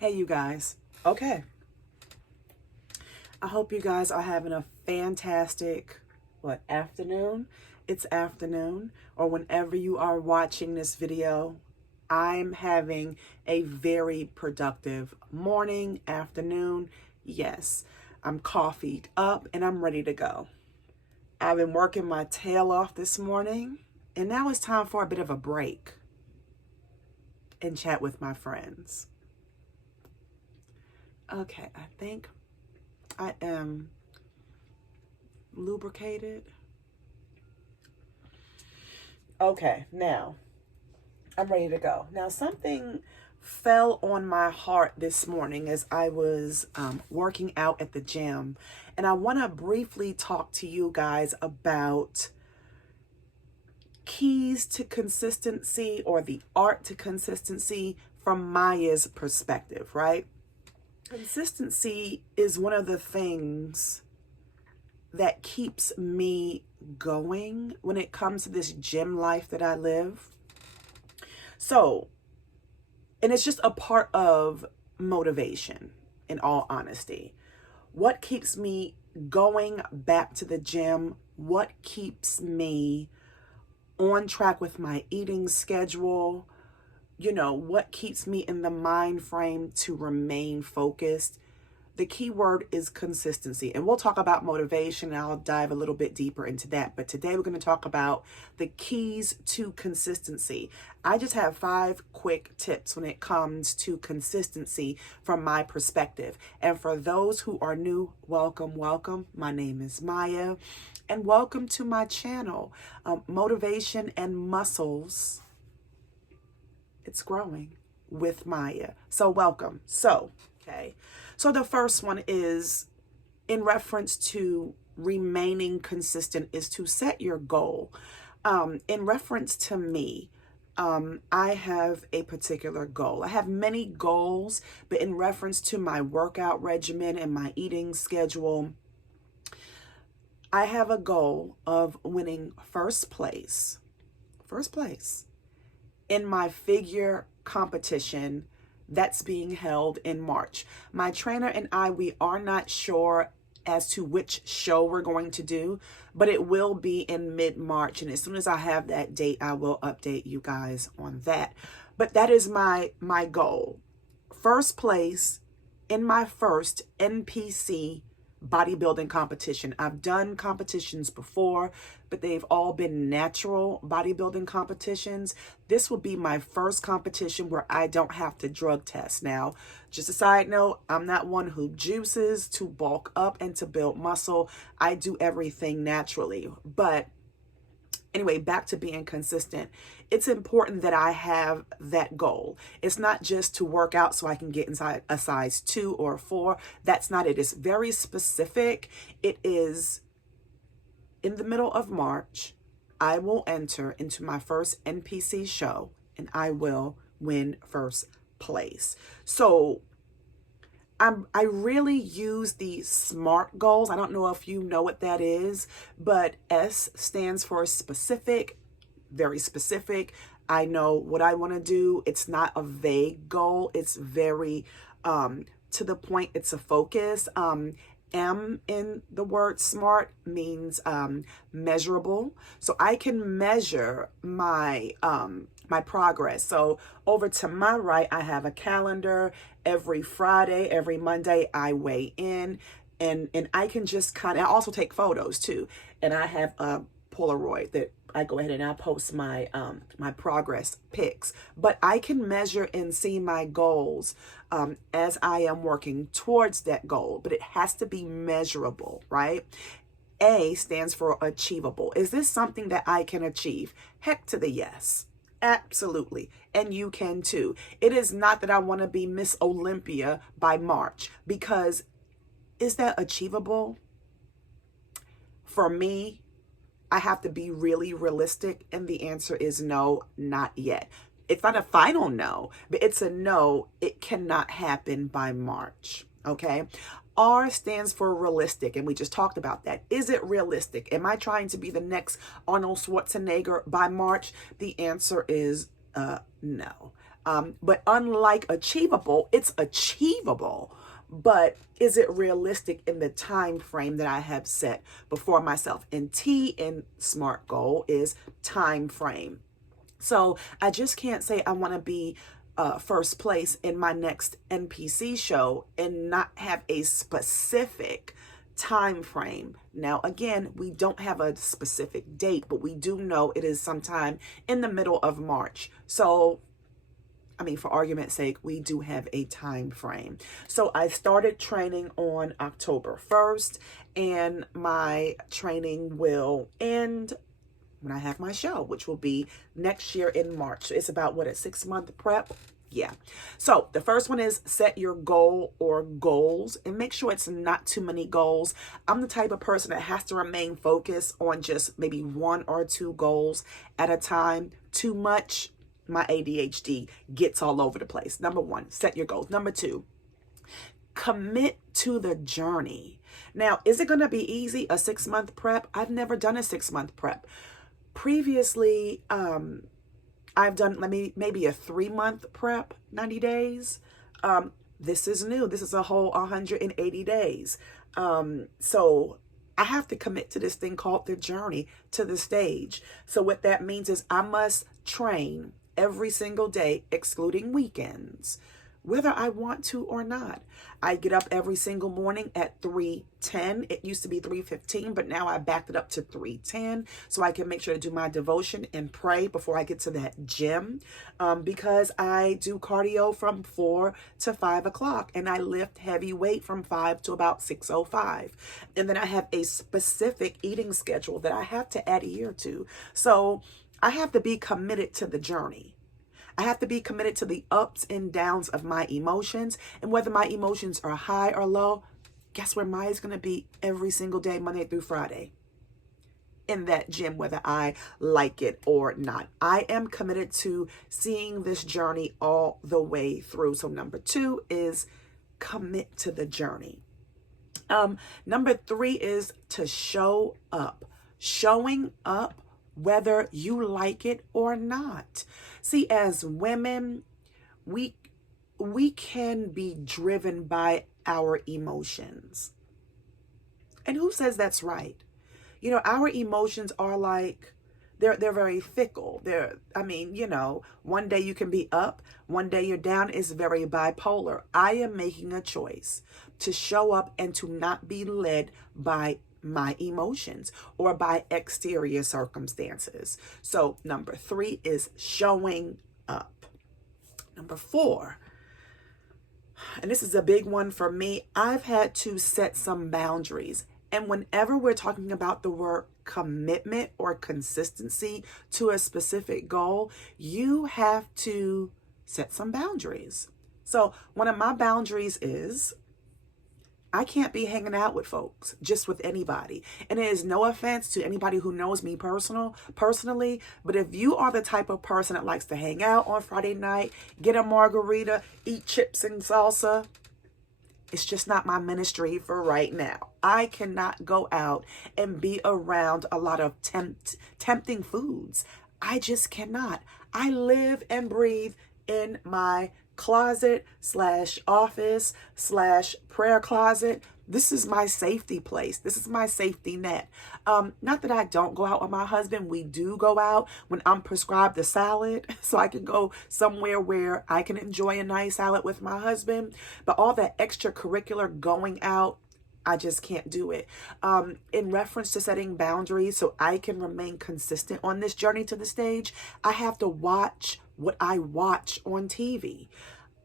Hey, you guys. Okay. I hope you guys are having a fantastic, afternoon? It's afternoon, or whenever you are watching this video, I'm having a very productive morning, afternoon. Yes, I'm coffeeed up and I'm ready to go. I've been working my tail off this morning, and now it's time for a bit of a break and chat with my friends. Okay, I think I am lubricated. Okay, now I'm ready to go. Now, something fell on my heart this morning as I was working out at the gym, and I want to briefly talk to you guys about keys to consistency, or the art to consistency from Mayya's perspective, right? Consistency is one of the things that keeps me going when it comes to this gym life that I live. So, and it's just a part of motivation, in all honesty. What keeps me going back to the gym? What keeps me on track with my eating schedule? What keeps me in the mind frame to remain focused? The key word is consistency. And we'll talk about motivation, and I'll dive a little bit deeper into that. But today we're going to talk about the keys to consistency. I just have 5 quick tips when it comes to consistency from my perspective. And for those who are new, welcome, welcome. My name is Mayya, and welcome to my channel, Motivation and Muscles. It's growing with Mayya. So welcome. Okay. So the first one is in reference to remaining consistent, is to set your goal. In reference to me, I have a particular goal. I have many goals, but in reference to my workout regimen and my eating schedule, I have a goal of winning first place in my figure competition that's being held in March. My trainer and I, we are not sure as to which show we're going to do, but it will be in mid-March. And as soon as I have that date, I will update you guys on that. But that is my goal. First place in my first NPC bodybuilding competition. I've done competitions before, but they've all been natural bodybuilding competitions. This will be my first competition where I don't have to drug test. Now, just a side note, I'm not one who juices to bulk up and to build muscle. I do everything naturally. But anyway, back to being consistent. It's important that I have that goal. It's not just to work out so I can get inside a size 2 or 4. That's not it. It's very specific. It is in the middle of March. I will enter into my first NPC show and I will win first place. So I really use the SMART goals. I don't know if you know what that is, but S stands for specific, very specific. I know what I want to do. It's not a vague goal. It's very to the point. It's a focus. M in the word SMART means measurable. So I can measure my my progress. So over to my right, I have a calendar. Every Friday, every Monday, I weigh in, and I can just I also take photos too. And I have a Polaroid that I go ahead and I post my my progress pics. But I can measure and see my goals as I am working towards that goal. But it has to be measurable, right? A stands for achievable. Is this something that I can achieve? Heck to the yes. Absolutely. And you can too. It is not that I want to be Miss Olympia by March, because is that achievable? For me, I have to be really realistic, and the answer is no, not yet. It's not a final no, but it's a no. It cannot happen by March. Okay. R stands for realistic, and we just talked about that. Is it realistic? Am I trying to be the next Arnold Schwarzenegger by March? The answer is no. But unlike achievable, it's achievable. But is it realistic in the time frame that I have set before myself? And T in SMART goal is time frame. So I just can't say I want to be first place in my next NPC show and not have a specific time frame. Now, again, we don't have a specific date, but we do know it is sometime in the middle of March. So I mean, for argument's sake, we do have a time frame. So I started training on October 1st, and my training will end when I have my show, which will be next year in March. So it's about, what, a 6-month prep? Yeah. So the first one is set your goal or goals and make sure it's not too many goals. I'm the type of person that has to remain focused on just maybe 1 or 2 goals at a time. Too much, my ADHD gets all over the place. Number 1, set your goals. Number 2, commit to the journey. Now, is it going to be easy, a 6-month prep? I've never done a 6-month prep. Previously, I've done maybe a 3-month prep, 90 days. This is new. This is a whole 180 days. So I have to commit to this thing called the journey to the stage. So what that means is I must train every single day, excluding weekends, whether I want to or not. I get up every single morning at 3:10. It used to be 3:15, but now I backed it up to 3:10 so I can make sure to do my devotion and pray before I get to that gym, because I do cardio from 4 to 5 o'clock and I lift heavy weight from 5 to about 6:05. And then I have a specific eating schedule that I have to adhere to. So I have to be committed to the journey. I have to be committed to the ups and downs of my emotions. And whether my emotions are high or low, guess where Mayya's going to be every single day, Monday through Friday? In that gym, whether I like it or not. I am committed to seeing this journey all the way through. So number 2 is commit to the journey. Number 3 is to show up. Showing up whether you like it or not. See, as women, we can be driven by our emotions. And who says that's right? You know, our emotions are like, they're very fickle. One day you can be up, one day you're down. Is very bipolar. I am making a choice to show up and to not be led by my emotions or by exterior circumstances. So number 3 is showing up. Number 4, and this is a big one for me, I've had to set some boundaries. And whenever we're talking about the word commitment or consistency to a specific goal, you have to set some boundaries. So one of my boundaries is I can't be hanging out with folks, just with anybody. And it is no offense to anybody who knows me personally, but if you are the type of person that likes to hang out on Friday night, get a margarita, eat chips and salsa, it's just not my ministry for right now. I cannot go out and be around a lot of tempting foods. I just cannot. I live and breathe in my closet / office / prayer closet. This is my safety place. This is my safety net. Not that I don't go out with my husband. We do go out when I'm prescribed a salad, so I can go somewhere where I can enjoy a nice salad with my husband. But all that extracurricular going out, I just can't do it. In reference to setting boundaries so I can remain consistent on this journey to the stage, I have to watch what I watch on TV.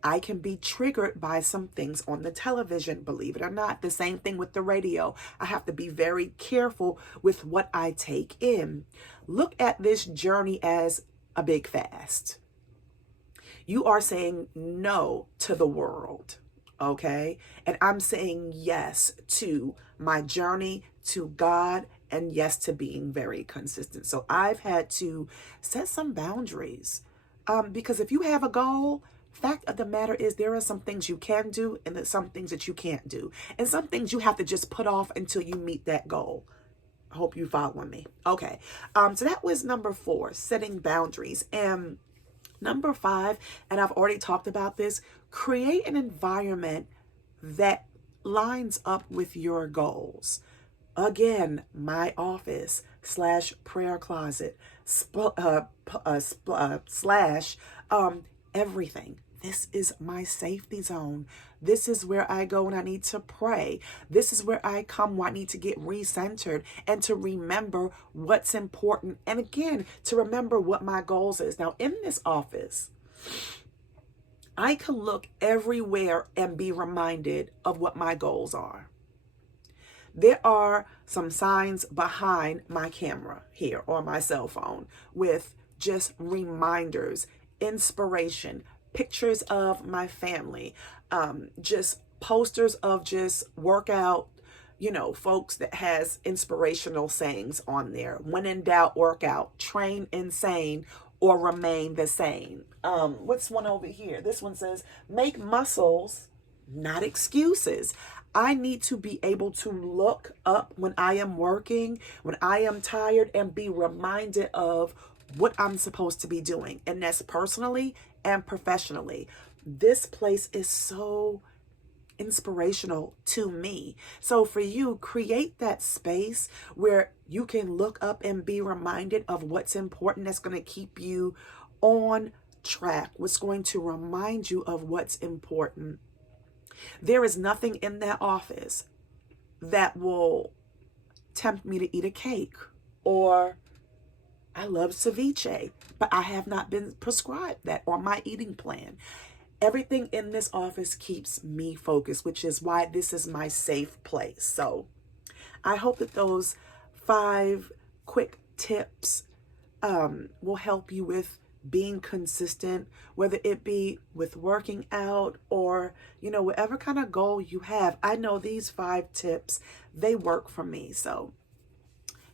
I can be triggered by some things on the television, believe it or not. The same thing with the radio. I have to be very careful with what I take in. Look at this journey as a big fast. You are saying no to the world, okay? And I'm saying yes to my journey, to God, and yes to being very consistent. So I've had to set some boundaries. Because if you have a goal, fact of the matter is there are some things you can do and there's some things that you can't do. And some things you have to just put off until you meet that goal. I hope you following me. Okay. So that was number 4, setting boundaries. And Number 5, and I've already talked about this, create an environment that lines up with your goals. Again, my office / prayer closet slash everything. This is my safety zone. This is where I go when I need to pray. This is where I come when I need to get recentered and to remember what's important. And again, to remember what my goals is. Now, in this office, I can look everywhere and be reminded of what my goals are. There are some signs behind my camera here on my cell phone with just reminders, inspiration, pictures of my family, just posters of just workout, folks that has inspirational sayings on there. When in doubt, work out, train insane, or remain the same. What's one over here? This one says, make muscles, not excuses. I need to be able to look up when I am working, when I am tired, and be reminded of what I'm supposed to be doing. And that's personally and professionally. This place is so inspirational to me. So for you, create that space where you can look up and be reminded of what's important, that's going to keep you on track, what's going to remind you of what's important. There is nothing in that office that will tempt me to eat a cake, or I love ceviche, but I have not been prescribed that on my eating plan. Everything in this office keeps me focused, which is why this is my safe place. So I hope that those 5 quick tips will help you with being consistent, whether it be with working out or, whatever kind of goal you have. I know these 5 tips, they work for me. So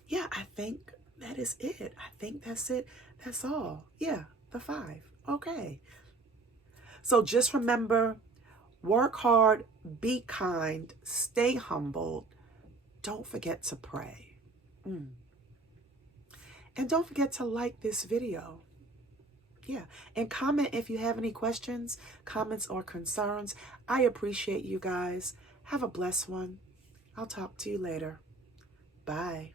yeah, I think that is it. I think that's it. That's all. Yeah, the 5. Okay. So just remember, work hard, be kind, stay humbled. Don't forget to pray. And don't forget to like this video. Yeah. And comment if you have any questions, comments, or concerns. I appreciate you guys. Have a blessed one. I'll talk to you later. Bye.